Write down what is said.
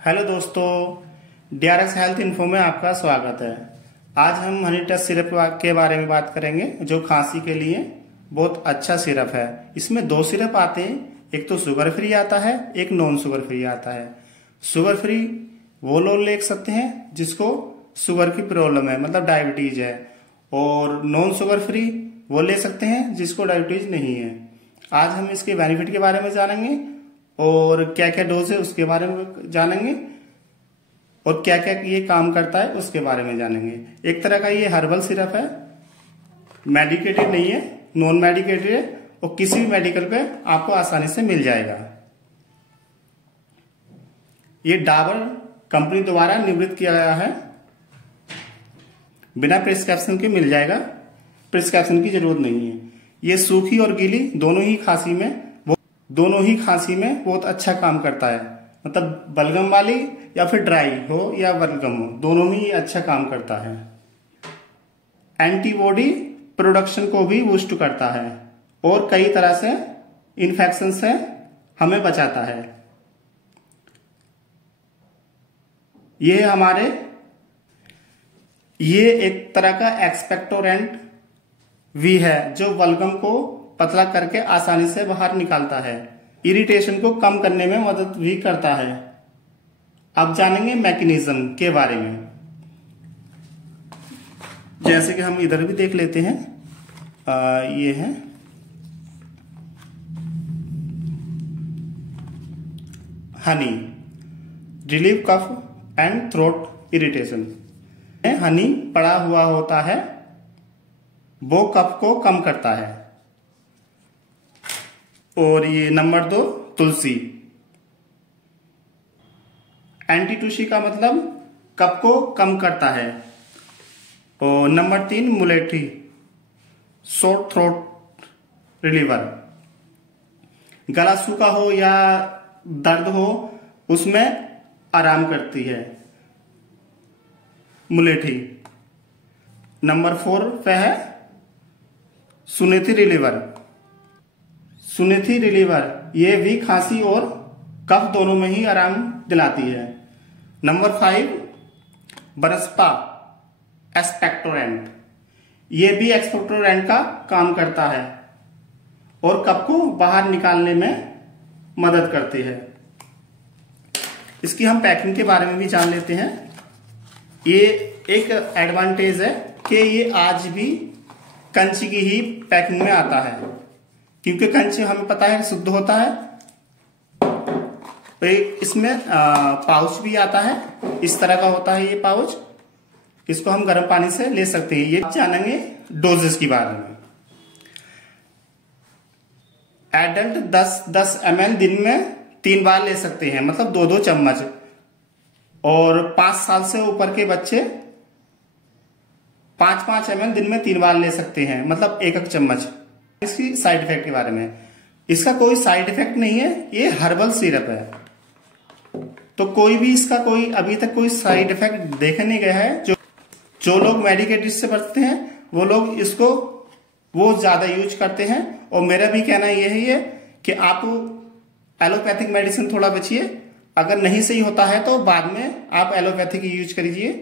Hello दोस्तों, DRS health info में आपका स्वागत है। आज हम हनी टच सिरप के बारे में बात करेंगे जो खांसी के लिए बहुत अच्छा सिरप है। इसमें दो सिरप आते हैं, एक तो शुगर फ्री आता है, एक नॉन शुगर फ्री आता है। शुगर फ्री वो लोग ले सकते हैं जिसको शुगर की प्रॉब्लम है, मतलब डायबिटीज है, और नॉन शुगर फ्री वो ले सकते हैं जिसको डायबिटीज नहीं है। आज हम इसके बेनिफिट के बारे में जानेंगे और क्या क्या डोज है उसके बारे में जानेंगे और क्या क्या ये काम करता है उसके बारे में जानेंगे। एक तरह का ये हर्बल सिरप है, मेडिकेटेड नहीं है, नॉन मेडिकेटेड है और किसी भी मेडिकल पे आपको आसानी से मिल जाएगा। ये डाबर कंपनी द्वारा निर्मित किया गया है, बिना प्रिस्क्रिप्शन के मिल जाएगा, प्रिस्क्रिप्शन की जरूरत नहीं है। ये सूखी और गीली दोनों ही खांसी में बहुत अच्छा काम करता है, मतलब बलगम वाली या फिर ड्राई हो या बलगम हो, दोनों में ही अच्छा काम करता है। एंटीबॉडी प्रोडक्शन को भी बूस्ट करता है और कई तरह से इन्फेक्शन से हमें बचाता है। ये एक तरह का एक्सपेक्टोरेंट भी है जो बलगम को पतला करके आसानी से बाहर निकालता है, इरिटेशन को कम करने में मदद भी करता है। अब जानेंगे मैकेनिज्म के बारे में, जैसे कि हम इधर भी देख लेते हैं। ये है honey relieve cough and throat irritation. Honey पड़ा हुआ होता है, वो कफ को कम करता है। और ये नंबर 2 तुलसी, एंटी टूसी का मतलब कफ को कम करता है। और नंबर 3 मुलेठी, शॉर्ट थ्रोट रिलीवर, गला सूखा हो या दर्द हो उसमें आराम करती है मुलेठी। नंबर 4 पे है सुनेथी रिलीवर। सुनेथी रिलीवर ये भी खांसी और कफ दोनों में ही आराम दिलाती है। नंबर 5 बरसपा एक्सपेक्टोरेंट, ये भी एक्सपेक्टोरेंट का काम करता है और कफ को बाहर निकालने में मदद करती है। इसकी हम पैकिंग के बारे में भी जान लेते हैं। ये एक एडवांटेज है कि ये आज भी कंची की ही पैकिंग में आता है, क्योंकि कंची हमें पता है शुद्ध होता है। तो इसमें पाउच भी आता है, इस तरह का होता है ये पाउच, इसको हम गर्म पानी से ले सकते हैं। ये जानेंगे डोजेस के बारे में। एडल्ट 10-10 ml दिन में 3 बार ले सकते हैं, मतलब 2-2 चम्मच। और 5 साल से ऊपर के बच्चे 5-5 ml दिन में 3 बार ले सकते हैं, मतलब 1-1 चम्मच। इसकी साइड इफेक्ट के बारे में, इसका कोई साइड इफेक्ट नहीं है, ये हर्बल सिरप है, तो कोई भी इसका कोई अभी तक कोई साइड इफेक्ट देखे नहीं गया है। जो लोग मेडिकेटेड से बचते हैं वो लोग इसको वो ज्यादा यूज करते हैं। और मेरा भी कहना यही है कि आप एलोपैथिक मेडिसिन थोड़ा बचिए, अगर नहीं सही होता है तो बाद में आप एलोपैथिक यूज करिए।